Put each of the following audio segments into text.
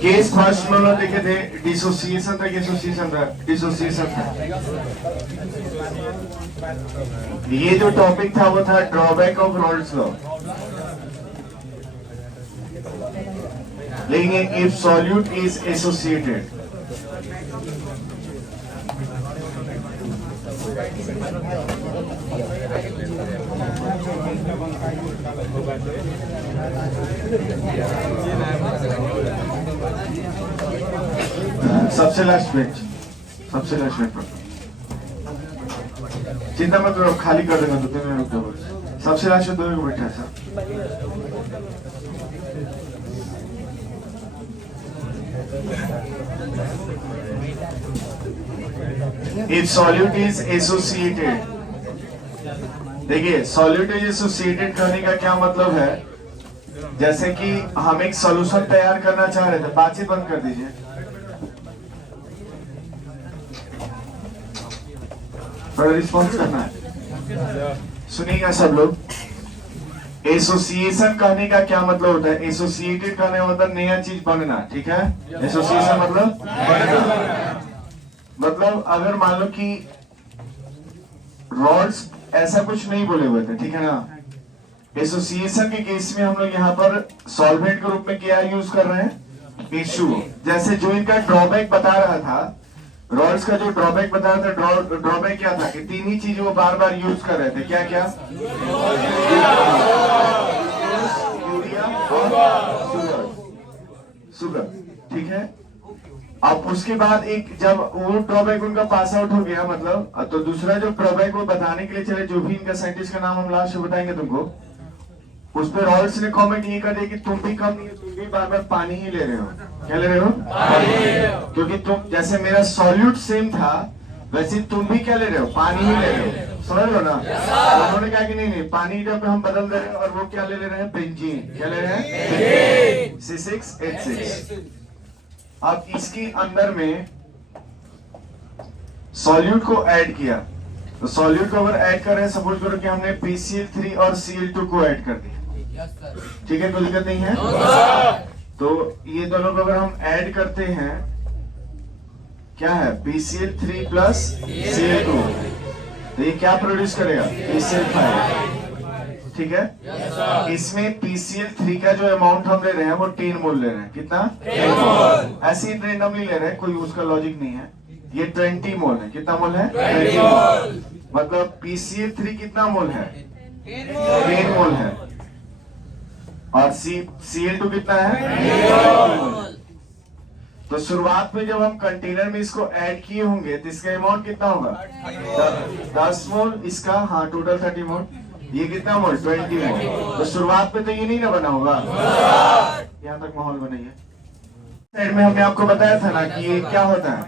Case first में उन्होंने लिखे थे डिसोसिएशन था, एसोसिएशन था, डिसोसिएशन था। ये जो टॉपिक था वो था ड्रॉबैक ऑफ रॉल्स लॉ। लेकिन इफ सॉल्यूट इज एसोसिएटेड, सबसे लास्ट पेज, सबसे लास्ट पेज पर चिंता मत करो, खाली कर देगा तो तुम्हें रुक जाओ। सबसे लास्ट में 2 मिनट बैठा है sir. If solute is associated, देखिए सॉल्यूट इज एसोसिएटेड करने का क्या मतलब है, जैसे कि हम एक सॉल्यूशन तैयार करना चाह रहे थे। बातचीत बंद कर दीजिए। रिस्पॉन्स करना है, सुनिएगा सब लोग। एसोसिएशन कहने का क्या मतलब होता है? एसोसिएटेड कहने का मतलब नया चीज बनना, ठीक है। एसोसिएशन मतलब अगर मान लो कि रॉड्स ऐसा कुछ नहीं बोले हुए थे, ठीक है ना। एसोसिएशन के केस में हम लोग यहाँ पर सॉल्वेंट के रूप में क्या यूज कर रहे हैं? टिश्यू। जैसे जो इनका ड्रॉबैक बता रहा था, रॉड्स का जो ड्रॉबैक बता रहा था, ड्रॉबैक क्या था कि 3 ही चीज वो बार बार यूज कर रहे थे। क्या क्या? यूरिया और शुगर, ठीक है। अब उसके बाद एक जब वो ड्रॉबैक उनका पास आउट हो गया, मतलब तो दूसरा जो ड्रॉबैक वो बताने के लिए चले, जो भी इनका साइंटिस्ट का नाम हम लास्ट में बताएंगे तुमको, उस पर रॉल्स ने कमेंट ये कर दिया कि तुम भी कम नहीं, तुम भी बार बार पानी ही ले रहे हो। क्या ले रहे हो? पानी। क्योंकि तुम जैसे मेरा सॉल्यूट सेम था, वैसे तुम भी क्या ले रहे हो? पानी ही ले रहे हो। समझ लो ना। उन्होंने कहा कि नहीं नहीं, पानी जब हम बदल दे रहे हैं, और वो क्या ले रहे हैं? बेंजीन। क्या ले रहे हैं? C6H6। अब इसके अंदर में सॉल्यूट को ऐड किया, तो सॉल्यूट को अगर ऐड कर रहे हैं, सपोज करो कि हमने PCl3 और Cl2 को ऐड कर दिया, ठीक है, कोई दिक्कत नहीं है। तो ये दोनों को अगर हम ऐड करते हैं, क्या है? PCl3 प्लस Cl2, तो ये क्या प्रोड्यूस करेगा? PCl5, ठीक है। इसमें PCl3 का जो अमाउंट हम ले रहे हैं वो 10 मोल ले रहे हैं। कितना? 10 मोल। ऐसे ही रेंडमली ले रहे हैं, कोई उसका लॉजिक नहीं है। ये 20 मोल है। कितना मोल है? 20 मोल। मतलब PCl3 कितना मोल है? 10 मोल है। और Cl2 कितना है? 10 मोल। तो शुरुआत में जब हम कंटेनर में इसको ऐड किए होंगे तो इसका अमाउंट कितना होगा? 10 मोल। इसका हाँ टोटल 30 मोल। ये कितना मोल? 20 मोल। तो शुरुआत में तो ये नहीं ना बना होगा। यहाँ तक माहौल बनाइए। साइड में हमने आपको बताया था ना कि ये क्या होता है,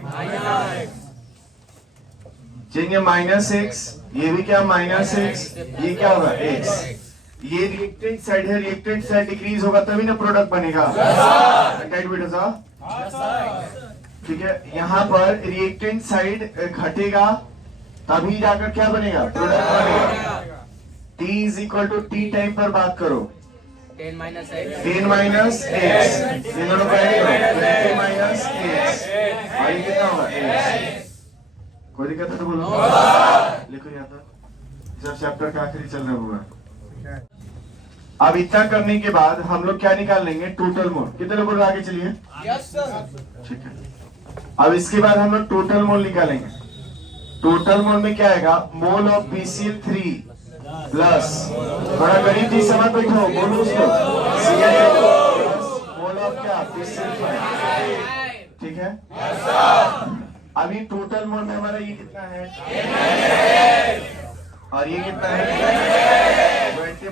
चेंज -x, ये भी क्या -x, ये क्या होगा? x। ये रिएक्टेंट साइड है, रिएक्टेंट साइड डिक्रीज होगा तभी ना प्रोडक्ट बनेगा। ठीक है, यहाँ पर रिएक्टेंट साइड घटेगा तभी जाकर क्या बनेगा? प्रोडक्ट बनेगा। T = T टाइम पर बात करो। 10 - x, ये दोनों को ऐड करो, 20 - x, और ये कितना होगा? x। कोई दिक्कत है तो बोलो। लिखो यहाँ पर, जब चैप्टर का आखिरी चल रहा हुआ। अब इतना करने के बाद हम लोग क्या निकाल लेंगे? Total mole. कितने लोग आगे चलिए? Yes sir. ठीक है, अब इसके बाद हम लोग टोटल मोल निकालेंगे। टोटल मोल में क्या आएगा? मोल ऑफ PCl3 प्लस, थोड़ा करीब जी समझ बैठो, बोलो उसको, मोल ऑफ क्या? PCl5। ठीक है, अभी टोटल मोल में हमारा ये कितना है? और ये कितना है? 20 - x,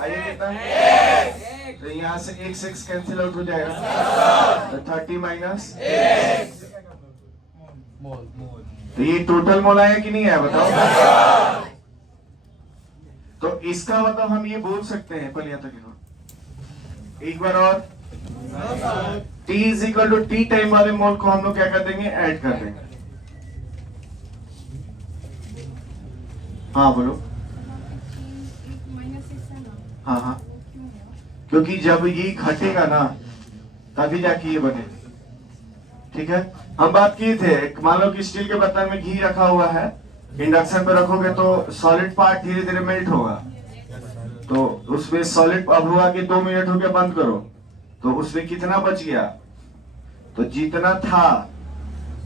और ये कितना है? तो यहाँ से x कैंसिल आउट हो जाएगा, तो 30 - x। तो ये टोटल मोल आया कि नहीं आया बताओ? तो इसका मतलब हम ये बोल सकते हैं, पहले यहाँ तक एक बार और, T = T टाइम वाले मोल को हम लोग क्या कर देंगे? ऐड कर देंगे। हाँ बोलो। हाँ हाँ, क्योंकि जब ये घटेगा ना, तभी जाके ये बने। ठीक है, हम बात किए थे, मान लो कि स्टील के बर्तन में घी रखा हुआ है, इंडक्शन पे रखोगे तो सॉलिड पार्ट धीरे धीरे मेल्ट होगा, तो उसमें सॉलिड अब हुआ कि 2 मिनट हो गया, बंद करो, तो उसमें कितना बच गया, तो जितना था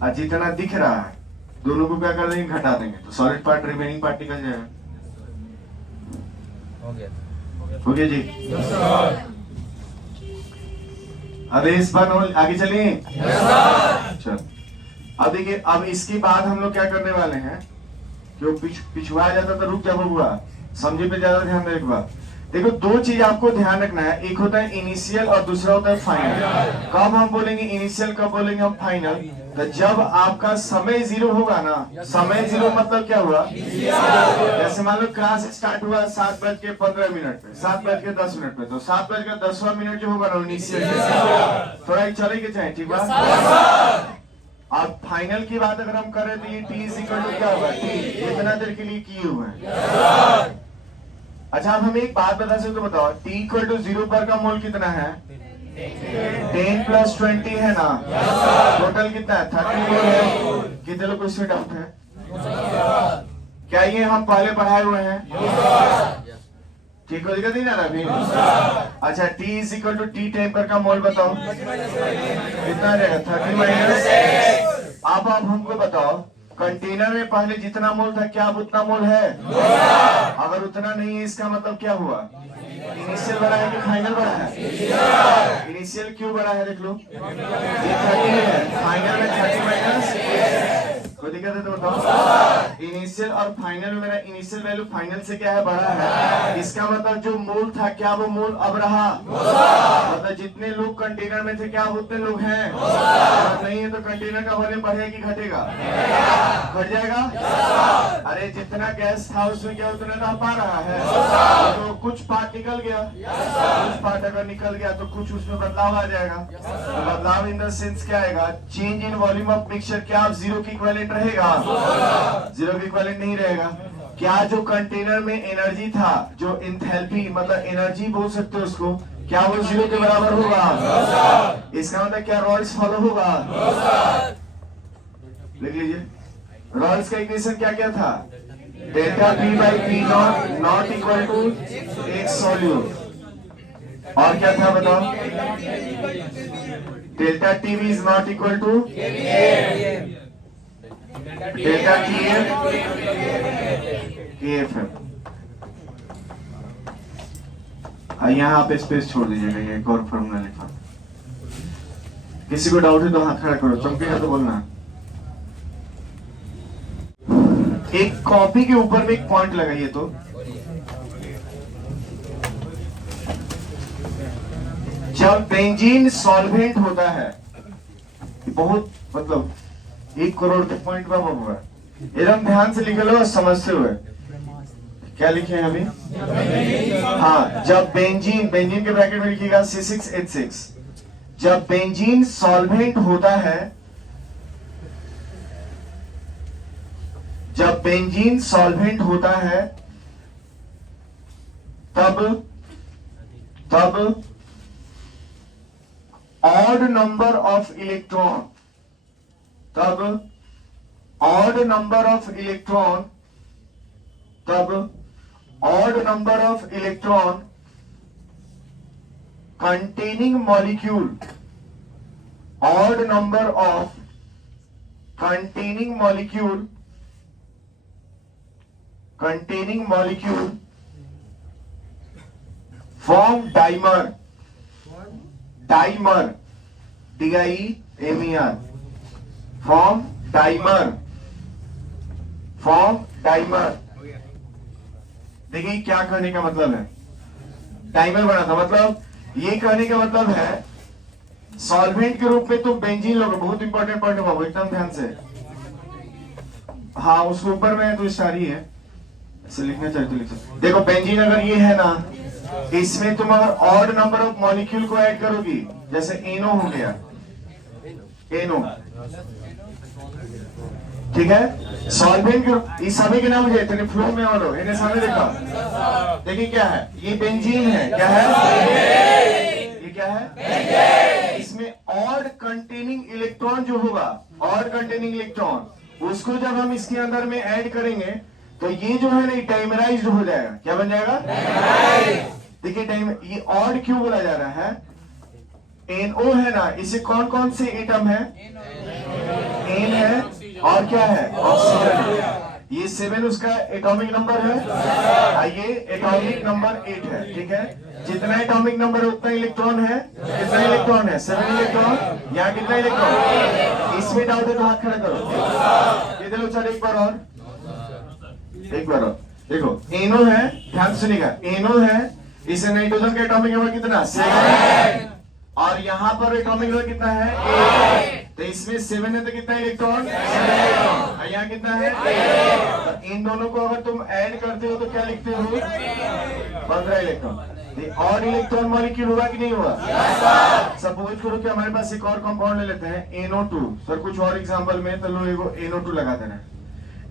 और जितना दिख रहा है दोनों को क्या कर देंगे, घटा देंगे, तो सॉलिड पार्ट रिमेनिंग पार्ट निकल जाएगा। हो गया जी। अब इस बार आगे चलिए। चल अब देखिए, अब इसके बाद हम लोग क्या करने वाले हैं, जो पिछुआ जाता तो रुक जाओ हुआ, समझे पे ज्यादा ध्यान दे। एक बार देखो, 2 चीज आपको ध्यान रखना है, एक होता है इनिशियल और दूसरा होता है फाइनल। कब हम बोलेंगे इनिशियल, कब बोलेंगे हम फाइनल, तो जब आपका समय 0 होगा ना, समय 0 मतलब क्या हुआ, जैसे मान लो क्लास स्टार्ट हुआ 7:15 पे, 7:10 पे, तो 7:10 जो होगा ना इनिशियल, थोड़ा चले के चाहे, ठीक है। अब फाइनल की बात अगर हम करें तो ये t क्या होगा, t इतना देर के लिए किए हुए हैं। अच्छा, अब हमें एक बात बता सकते हो, बताओ t=0 पर का मोल कितना है, 10 + 20 है ना, टोटल कितना है, 30 मोल है। कितने लोग को इसमें डाउट है, क्या ये हम पहले पढ़ाए हुए हैं, ठीक हो, दिक्कत नहीं ना अभी। अच्छा, t टेम्पर का मोल बताओ कितना रहेगा, 30 - अब हमको बताओ, कंटेनर में पहले जितना मोल था क्या अब उतना मोल है, अगर उतना नहीं है इसका मतलब क्या हुआ, इनिशियल बड़ा है कि फाइनल बड़ा है, इनिशियल क्यों बड़ा है, देख लो ये 30 है, फाइनल में 30 - कोई दिक्कत है तो बताओ। इनिशियल और फाइनल में मेरा इनिशियल वैल्यू फाइनल से क्या है, बड़ा है, इसका मतलब जो मोल था क्या वो मोल अब रहा, मतलब जितने लोग कंटेनर में थे क्या उतने लोग हैं, नहीं है तो कंटेनर का वॉल्यूम बढ़ेगा कि घटेगा, घट जाएगा। अरे जितना गैस था उसमें क्या उतना रह पा रहा है, तो कुछ पार्ट निकल गया, कुछ पार्ट अगर निकल गया तो कुछ उसमें बदलाव आ जाएगा, तो बदलाव इन द सेंस क्या आएगा, change in volume of mixture, क्या आप 0 की इक्विवेलेंट रहेगा, 0 की इक्विवेलेंट नहीं रहेगा। क्या जो कंटेनर में एनर्जी था, जो इंथैल्पी मतलब एनर्जी बोल सकते हो उसको, क्या वो 0 के बराबर होगा, इसका मतलब क्या रॉल्स फॉलो होगा, लिख लीजिए। रॉल्स का इक्वेशन क्या क्या था, delta P/P0 not equal to x solute, और क्या था बताओ, delta TV is not equal to delta KF है। यहाँ पे स्पेस छोड़ दीजिएगा, ये एक और फॉर्मूला लिखा। किसी को डाउट है तो हाथ खड़ा करो, चमकेगा तो बोलना। एक कॉपी के ऊपर में एक पॉइंट लगाइए, तो जब बेंजीन सॉल्वेंट होता है, बहुत मतलब 1 करोड़ के पॉइंट में हुआ है, एकदम ध्यान से लिख लो समझते हुए। क्या लिखे हैं अभी, हाँ, जब बेंजीन के ब्रैकेट में लिखिएगा C6H6, जब बेंजीन सॉल्वेंट होता है, जब बेंजीन सॉल्वेंट होता है तब ऑड नंबर ऑफ इलेक्ट्रॉन, तब odd number of electron containing molecule, odd number of containing molecule form dimer, DIMER, form dimer। देखिए क्या कहने का मतलब है, टाइमर बना था, मतलब ये कहने का मतलब है सॉल्वेंट के रूप में तो बेंजीन लोग, बहुत इंपॉर्टेंट पॉइंट है, एकदम ध्यान से, हाँ उसके ऊपर में तो स्टार ही है, ऐसे लिखना चाहिए तो लिख सकते। देखो बेंजीन अगर ये है ना, इसमें तुम अगर ऑड नंबर ऑफ मॉलिक्यूल को ऐड करोगी, जैसे एनो हो गया, एनो, ठीक है, सॉल्वेंट के इस सभी के नाम मुझे इतने फ्लो में वालों इन्हें सामने देखा, देखिए क्या है, ये बेंजीन है, क्या है, ये क्या है, इसमें कंटेनिंग इलेक्ट्रॉन जो होगा, ऑड कंटेनिंग इलेक्ट्रॉन, उसको जब हम इसके अंदर में ऐड करेंगे तो ये जो है ना डाइमराइज्ड हो जाएगा। क्या बन जाएगा? देखिए ये ऑड क्यों बोला जा रहा है? NO है ना, इसे कौन कौन से एटम है? N है और क्या है? ऑक्सीजन। ये 7 उसका एटॉमिक नंबर है, ये एटॉमिक नंबर 8 है। ठीक है, जितना एटॉमिक नंबर है उतना इलेक्ट्रॉन है। कितना इलेक्ट्रॉन है? 7 इलेक्ट्रॉन। यहाँ कितना इलेक्ट्रॉन? इसमें डाउट है तो हाथ खड़ा करो। ये देखो, चल एक बार और देखो, NO है, ध्यान सुनिएगा, NO है, इसे नाइट्रोजन का एटॉमिक नंबर कितना? 7। और यहाँ पर एटॉमिक नंबर कितना है? 8। तो इसमें 7 है तो कितना इलेक्ट्रॉन? 7। यहाँ कितना है? 8। इन दोनों को अगर तुम ऐड करते हो तो क्या लिखते हो? 15 इलेक्ट्रॉन। और इलेक्ट्रॉन मॉलिक्यूल हुआ कि नहीं हुआ? सपोज करो कि हमारे पास एक और कंपाउंड ले लेते हैं, NO2। सर कुछ और एग्जांपल में तो लोग NO2 लगा देना।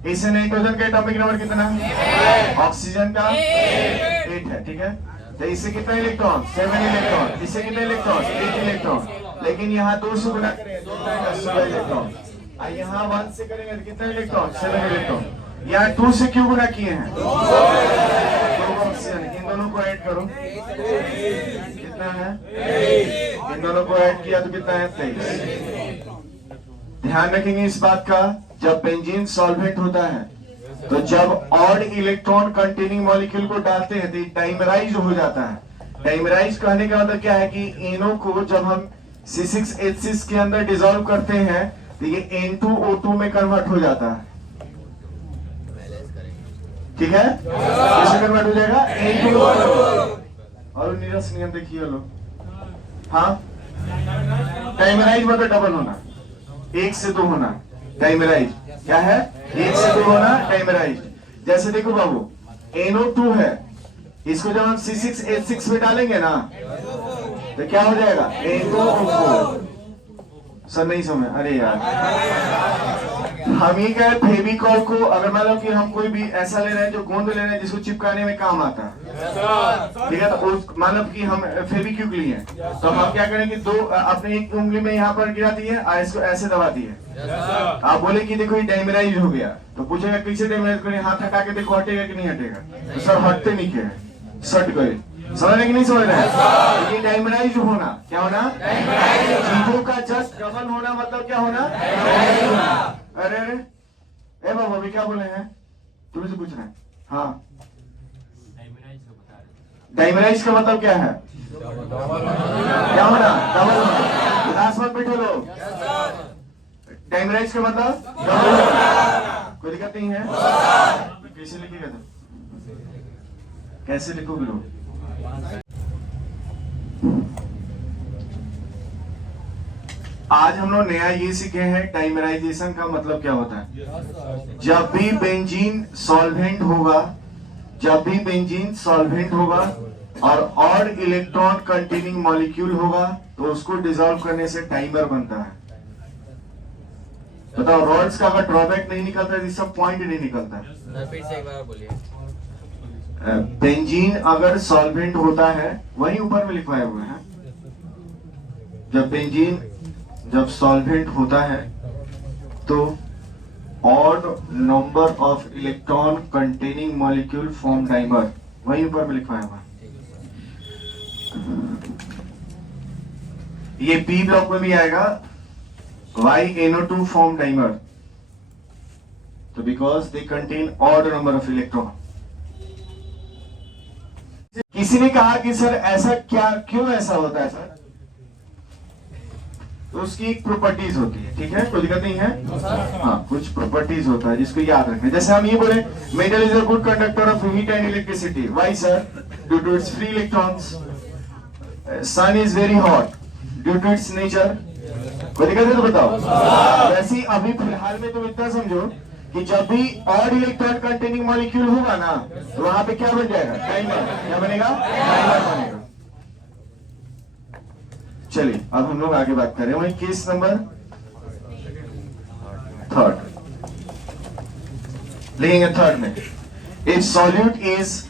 इसे नाइट्रोजन का एटॉमिक नंबर कितना है? ऑक्सीजन का 8 है। ठीक है, तो इससे कितना इलेक्ट्रॉन? 7 इलेक्ट्रॉन। इससे कितना इलेक्ट्रॉन? 8 इलेक्ट्रॉन। लेकिन यहाँ 2 से गुना करेंगे तो 16 इलेक्ट्रॉन। यहाँ 1 से करेंगे तो कितना इलेक्ट्रॉन? 7 इलेक्ट्रॉन। यहाँ 2 से क्यों गुना किए हैं? 2 ऑक्सीजन। इन दोनों को ऐड करो, कितना है? इन दोनों को ऐड किया तो कितना है? 23। ध्यान रखेंगे इस बात का, जब बेंजीन सॉल्वेंट होता है तो जब ऑड इलेक्ट्रॉन कंटेनिंग मॉलिक्यूल को डालते हैं तो डाइमराइज हो जाता है। डाइमराइज कहने का मतलब क्या है कि NO को जब हम C6H6 के अंदर डिसॉल्व करते हैं तो ये N2O2 में कन्वर्ट हो जाता है। ठीक है, कैसे कन्वर्ट हो जाएगा? N2O2। और नीरस नियम देखिए लोग, हाँ, डाइमराइज मतलब डबल होना, 1 से 2 होना। डाइमराइज क्या है? 1 से 2 होना डाइमराइज। जैसे देखो बाबू, NO2 है, इसको जब हम C6H6 में डालेंगे ना तो क्या हो जाएगा? N2O4। सर नहीं समझ? अरे यार, हम ही कहे फेविकॉल को, अगर मान लो कि हम कोई भी ऐसा ले रहे हैं जो गोंद ले रहे हैं जिसको चिपकाने में काम आता है, ठीक है, तो मान लो कि हम फेविक्विक लिए हैं तो हम क्या करेंगे? 2 अपने एक उंगली में यहाँ पर गिरा दिए और इसको ऐसे दबा दिए। आप बोले कि देखो ये डाइमराइज हो गया, तो पूछेगा कैसे डाइमराइज करें? हाथ हटा के देखो हटेगा कि नहीं हटेगा? तो सर हटते नहीं क्या, सट गए। समझ रहे कि नहीं समझ रहे? ये डाइमराइज होना क्या होना? चीजों का जस्ट डबल होना मतलब क्या होना? अरे अरे ए बाबू, अभी क्या बोले हैं? तुम्हें से पूछ रहे हैं। हाँ, डाइमराइज का मतलब क्या है? क्या होना? डबल होना। क्लास में बैठे लोग, डाइमराइज का मतलब डबल होना। कोई दिक्कत नहीं है? कैसे लिखेगा? कैसे लिखोगे लोग? आज हम लोग नया ये सीखे हैं डाइमराइजेशन का मतलब क्या होता है। जब भी बेंजीन सॉल्वेंट होगा, जब भी बेंजीन सॉल्वेंट होगा और ऑड इलेक्ट्रॉन कंटेनिंग मॉलिक्यूल होगा तो उसको डिसॉल्व करने से डाइमर बनता है। बताओ, रॉड्स का अगर ड्रॉबैक नहीं निकलता है, इसका पॉइंट नहीं निकलता है। फिर से एक बार बोलिए। बेंजीन अगर सॉल्वेंट होता है, वही ऊपर में लिखवाए हुए हैं, जब बेंजीन जब सॉल्वेंट होता है तो odd number of electron containing molecule form dimer, वही ऊपर में लिखवाया हुआ है। ये P ब्लॉक में भी आएगा, why NO2 form dimer? तो because they contain odd number of electron। किसी ने कहा कि सर ऐसा क्या, क्यों ऐसा होता है सर? तो उसकी एक प्रॉपर्टीज होती है, ठीक है, कोई दिक्कत नहीं है। हाँ, कुछ प्रॉपर्टीज होता है जिसको याद रखना। जैसे हम ये बोले metal is a good conductor of heat and electricity, why sir? Due to its free electrons. Sun is very hot due to its nature. कोई दिक्कत है तो बताओ। वैसे अभी फिलहाल में तुम इतना समझो कि जब भी ऑड इलेक्ट्रॉन कंटेनिंग मॉलिक्यूल होगा ना तो वहां पे क्या बन जाएगा? डाइमर। क्या बनेगा? डाइमर बनेगा। चलिए अब हम लोग आगे बात करें, वही केस नंबर 3 लिखेंगे। 3 में if solute is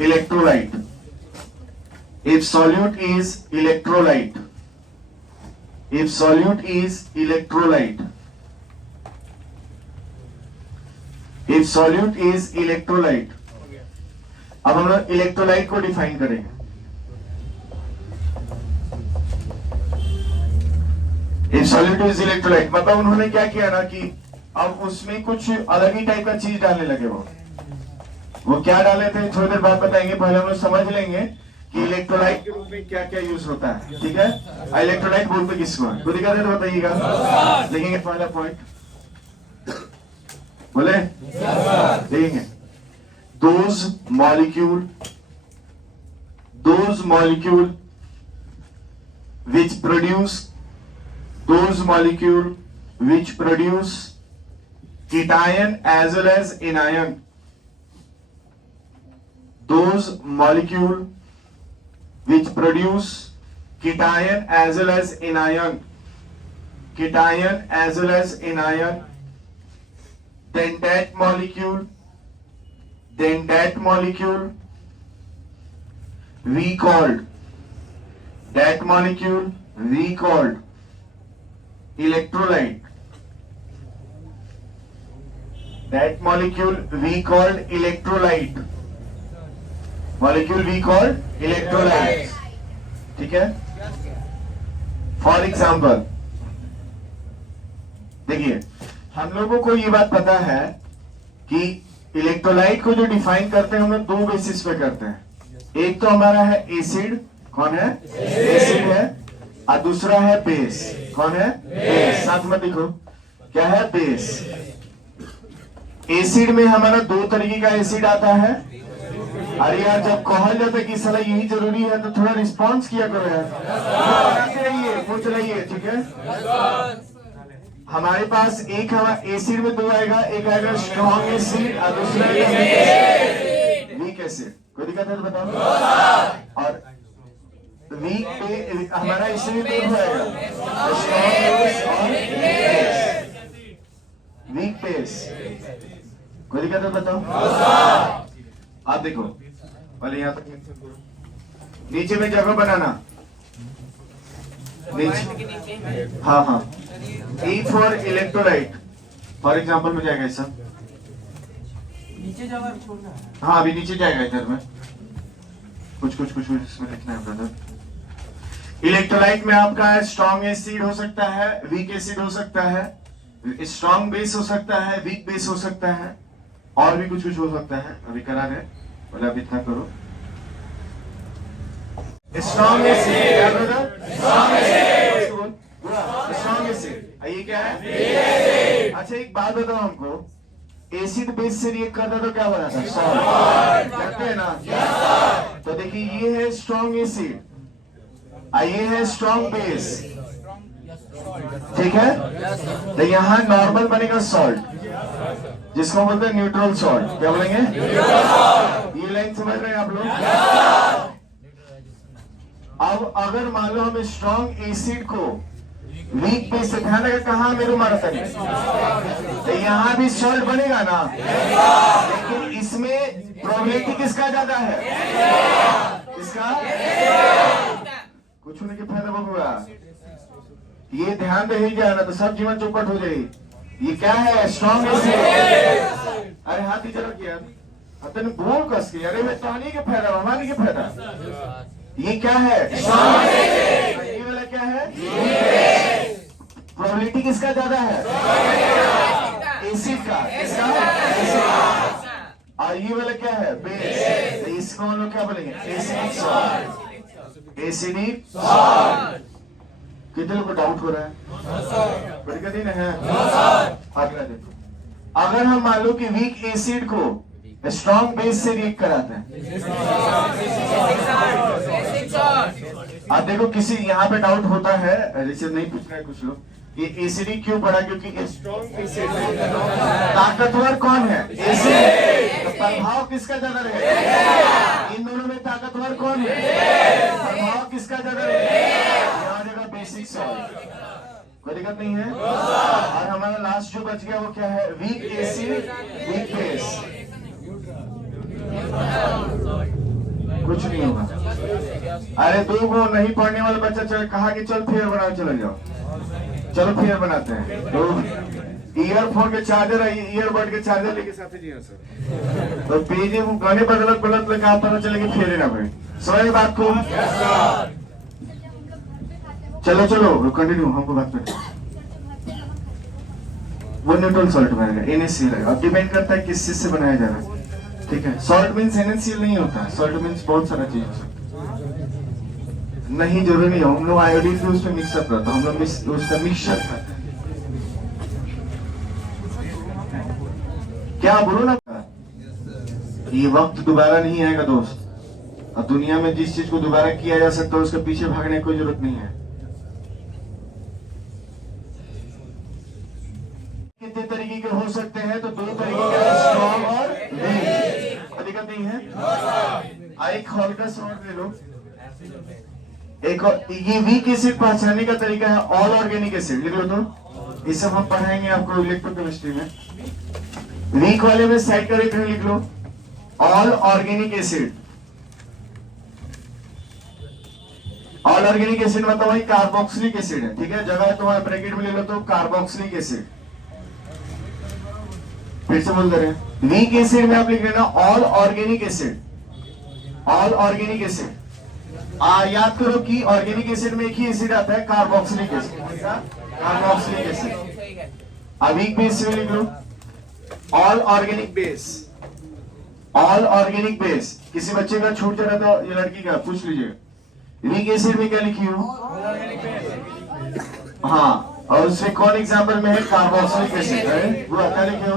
electrolyte, if solute is electrolyte, If solute is electrolyte, if solute is electrolyte, अब हम लोग इलेक्ट्रोलाइट को डिफाइन करेंगे। If solute is electrolyte, मतलब उन्होंने क्या किया ना कि अब उसमें कुछ अलग ही टाइप का चीज डालने लगे। वो क्या डाले थे थोड़ी देर बाद बताएंगे, पहले हम लोग समझ लेंगे कि इलेक्ट्रोलाइट के रूप में क्या क्या यूज होता है। ठीक है, इलेक्ट्रोलाइट बोलते किसको है, कोई दिक्कत है तो बताइएगा। लिखेंगे पहला पॉइंट, बोले लिखेंगे those molecule which produce cation as well as anion, those molecule which produce cation as well as anion, then that molecule we called electrolyte. That molecule we called electrolyte. ठीक है। फॉर एग्जाम्पल देखिए, हम लोगों को ये बात पता है कि इलेक्ट्रोलाइट को जो डिफाइन करते हैं हम लोग दो बेसिस पे करते हैं। एक तो हमारा है एसिड, कौन है एसिड है, और दूसरा है बेस, कौन है बेस। साथ में देखो क्या है बेस। एसिड में हमारा दो तरीके का एसिड आता है। अरे यार जब कहल जाता है कि साला यही जरूरी है तो थोड़ा रिस्पॉन्स किया करो यार, पूछ रही है। ठीक है, हमारे पास एक हमारा एसिड में दो आएगा, एक आएगा स्ट्रॉन्ग एसिड और दूसरा वीक एसिड। कोई दिक्कत है तो बताओ। और वीक पे हमारा इसमें दो आएगा, स्ट्रॉन्ग बेस और वीक बेस। कोई दिक्कत है तो बताओ। आप देखो पहले यहाँ तक नीचे में जगह बनाना, नीचे हाँ E for electrolyte for example में जाएगा ऐसा, नीचे जगह छोड़ना है। हाँ अभी नीचे जाएगा इधर में कुछ इसमें लिखना है ब्रदर। इलेक्ट्रोलाइट में आपका स्ट्रॉन्ग एसिड हो सकता है, वीक एसिड हो सकता है, स्ट्रॉन्ग बेस हो सकता है, वीक बेस हो सकता है, और भी कुछ हो सकता है। अभी करा रहे बोले अब इतना करो। स्ट्रॉन्ग एसिड, स्ट्रॉन्ग एसिड ये क्या है? अच्छा एक बात बताओ हमको, एसिड बेस से रिएक्ट करता तो क्या बनाता? सॉल्ट करते हैं ना। तो देखिए ये है स्ट्रॉन्ग एसिड, ये है स्ट्रॉन्ग बेस। ठीक है, तो यहाँ नॉर्मल बनेगा सॉल्ट, जिसको बोलते हैं न्यूट्रल सॉल्ट। क्या बोलेंगे? ये लाइन समझ रहे हैं आप लोग? अब अगर मान लो हम स्ट्रॉन्ग एसिड को वीक बेस से, ध्यान रखा कहाँ मेरे मारता है, तो यहाँ भी सॉल्ट बनेगा ना, लेकिन इसमें प्रोबेबिलिटी किसका ज्यादा है? किसका? कुछ होने के फायदा बबुआ, ये ध्यान रह जाना तो सब जीवन चौपट हो जाएगी। ये क्या है? Strong acid. अरे हाथ ही चलो किया तेन बोल कस के, अरे मैं टहनी के फायदा हमारी के फायदा। ये क्या है? Strong acid. ये वाला क्या है? प्रोबेबिलिटी किसका ज्यादा है? एसिड का। किसका? और ये वाला क्या है? बेस। तो इसको हम लोग क्या बोलेंगे? Acidic salt. Acidic salt. कितने लोग को डाउट हो रहा है? बड़ी कठिन है। अगला देखो, अगर हम मान लो कि वीक एसिड को स्ट्रॉन्ग बेस से रिएक्ट कराते हैं, आप देखो किसी यहाँ पे डाउट होता है, जैसे नहीं पूछ रहे कुछ लोग, ये एसिडिक क्यों पड़ा? क्योंकि स्ट्रॉन्ग एसिड ताकतवर कौन है? एसिड। तो प्रभाव किसका ज्यादा रहेगा? इन दोनों में ताकतवर कौन है? प्रभाव किसका ज्यादा रहेगा? Basic salt. कोई दिक्कत नहीं है। और हमारा लास्ट जो बच गया वो क्या है? Weak acid, weak base. कुछ नहीं होगा। अरे दो को नहीं पढ़ने वाला बच्चा चल कहा कि चल फेयर बनाओ चले जाओ, चलो फिर बनाते हैं। तो ईयरफोन के चार्जर, ईयरबड के चार्जर लेके साथ जी सर। तो पेज गाने बदलत बदलत लेके आप पता चले कि फेरे ना भाई सही बात को। चलो चलो कंटिन्यू, हमको बात करें। वो न्यूट्रल सॉल्ट बनेगा, NaCl है। अब डिपेंड करता है किस चीज से बनाया जा रहा है, ठीक है। सॉल्ट मीन्स NaCl नहीं होता है, सॉल्ट मीन्स बहुत सारा चीज हो सकता है। नहीं जरूरी नहीं हो, हम लोग आयोडीन भी उसमें मिक्सअप रहता है, हम लोग उसका मिक्सचर करते हैं। क्या बोलो ना, ये वक्त दोबारा नहीं आएगा दोस्त। और दुनिया में जिस चीज को दोबारा किया जा सकता है उसके पीछे भागने की कोई जरूरत नहीं है। कितने तरीके के हो सकते हैं? तो दो तरीके के, स्ट्रॉन्ग और वीक। दिक्कत नहीं है। एक हॉल्टस रॉड ले लो, एक ये वीक एसिड पहचानने का तरीका है ऑल ऑर्गेनिक एसिड। लिख लो तो, ये सब हम पढ़ाएंगे आपको इलेक्ट्रोकेमिस्ट्री में। वीक वाले में साइड का एक लिख लो, all organic acid. All organic acid मतलब वही कार्बोक्सिलिक एसिड है, ठीक है। जगह तुम्हारे ब्रैकेट में ले लो तो कार्बोक्सिलिक एसिड। फिर से बोल दे रहे, वीक एसिड में आप लिख लेना all organic acid. All organic acid याद करो कि ऑर्गेनिक एसिड में एक ही एसिड आता है, कार्बोक्सिलिक एसिड। Carboxylic acid. अब वीक बेस में लिख लो all organic base. All organic base. किसी बच्चे का छूट जा रहा तो ये लड़की का पूछ लीजिए, वीक एसिड में क्या लिखी हो? हाँ, और उससे कौन एग्जाम्पल में है? कार्बोक्सिलिक एसिड है। वो क्या लिखे हो?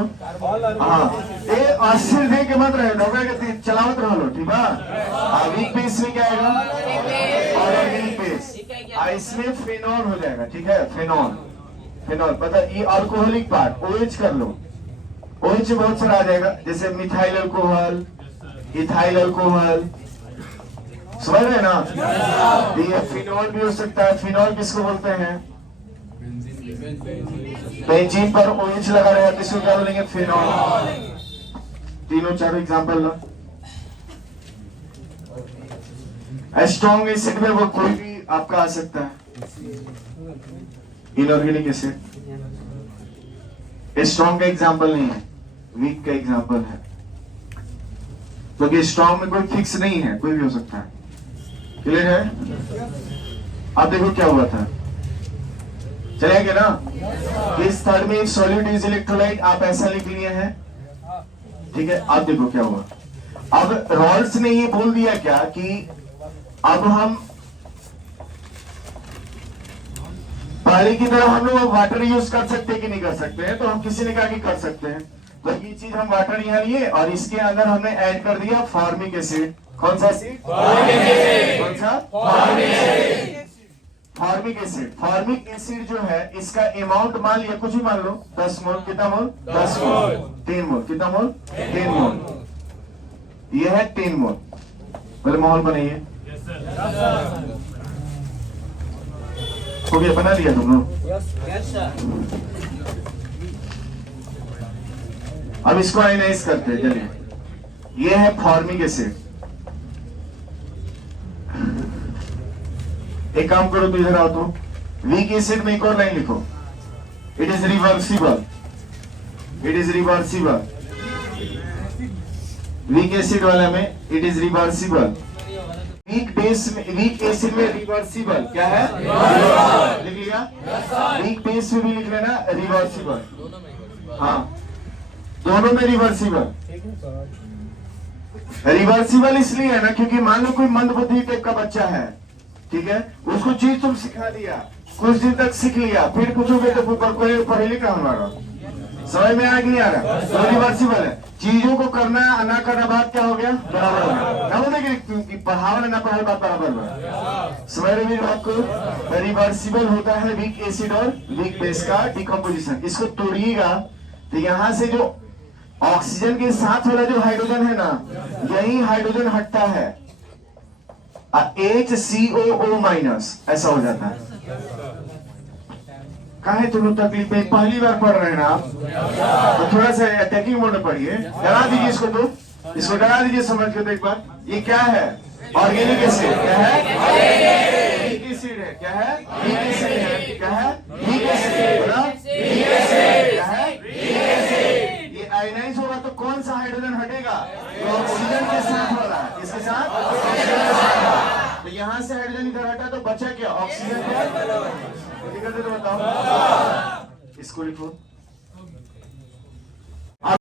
हाँ, ये एसिड दे के मत रहे, डॉक्टर के चलावत रहो लो, ठीक है। वीक बेस में क्या आएगा? Organic base. इसमें फेनॉल हो जाएगा, ठीक है। फेनॉल, फेनॉल पता, ये अल्कोहलिक पार्ट OH कर लो। OH बहुत सारा आ जाएगा, जैसे मिथाइल अल्कोहल, इथाइल अल्कोहल, समझ रहे ना। ये फिनॉल भी हो सकता है। फिनॉल किसको बोलते हैं? बेंजीन पर OH लगा रहेगा तो इसको क्या बोलेंगे? फिनॉल। तीनों चारों एग्जांपल लो। स्ट्रॉन्ग एसिड में वो कोई भी आपका आ सकता है, इनऑर्गेनिक एसिड। स्ट्रॉन्ग का एग्जांपल नहीं है, वीक का एग्जांपल है, क्योंकि स्ट्रॉन्ग में कोई फिक्स नहीं है, कोई भी हो सकता है। क्लियर है? अब देखो क्या हुआ था, चलेंगे ना। इस थर्ड में एक सॉल्यूट इज इलेक्ट्रोलाइट, आप ऐसा लिख लिए हैं, ठीक है। अब देखो क्या हुआ। अब रॉल्स ने ये बोल दिया क्या कि अब हम पहले की तरह हम लोग वाटर यूज कर सकते हैं कि नहीं कर सकते हैं? तो हम किसी ने कहा कि कर सकते हैं। तो ये चीज हम वाटर यहाँ लिए और इसके अंदर हमने ऐड कर दिया फॉर्मिक एसिड। कौन सा एसिड? कौन सा? Formic acid. फॉर्मिक एसिड जो है इसका अमाउंट मान लिया, कुछ भी मान लो, 10 मोल। कितना मोल? 10 मोल। 3 मोल। कितना मोल? 3 मोल। ये है 3 मोल। पहले माहौल बनाइए। हो गया, बना लिया तुम लोग? अब इसको आयनाइज करते हैं, चलिए। ये है फॉर्मिक एसिड। एक काम करो तो इधर आओ तो, वीक एसिड में एक और लाइन लिखो, it is reversible. It is reversible. Weak acid वाला में it is reversible. Week base में, वीक एसिड में रिवर्सिबल क्या है? लिख लिया? वीक बेस में भी लिख लेना रिवर्सिबल। हाँ, दोनों में रिवर्सिबल। रिवर्सिबल इसलिए है ना क्योंकि मान लो कोई मंदबुद्धि टाइप का बच्चा है, ठीक है, उसको चीज तुम सिखा दिया, कुछ दिन तक सीख लिया, फिर पूछोगे तो पढ़े लिखा हमारा समझ में आ नहीं आ रहा, तो रिवर्सिबल है। चीजों को करना ना करना बात क्या हो गया? बराबर हो गया। ना बोले कि पढ़ाओ ना पढ़ाओ बात बराबर हुआ। समझ रहे मेरी बात को? रिवर्सिबल होता है वीक एसिड और वीक बेस का डिकम्पोजिशन। इसको तोड़िएगा तो यहाँ से जो ऑक्सीजन के साथ वाला जो हाइड्रोजन है ना, यही हाइड्रोजन हटता है, HCOO माइनस ऐसा हो जाता है। काहे तुम लोग तकलीफ में पहली बार पढ़ रहे हैं ना आप, तो थोड़ा सा अटैकिंग मोड में पढ़िए। डरा दीजिए इसको, तो इसको डरा दीजिए समझ के। तो एक बार ये क्या है? Organic acid. क्या है? वीक एसिड है। क्या है? क्या है? बोलो। क्या है? ये आयनाइज होगा तो कौन सा हाइड्रोजन हटेगा? तो ऑक्सीजन के साथ वाला। किसके साथ? तो यहां से हाइड्रोजन इधर हटा तो बचा क्या? ऑक्सीजन। तो बताओ, इसको लिखो।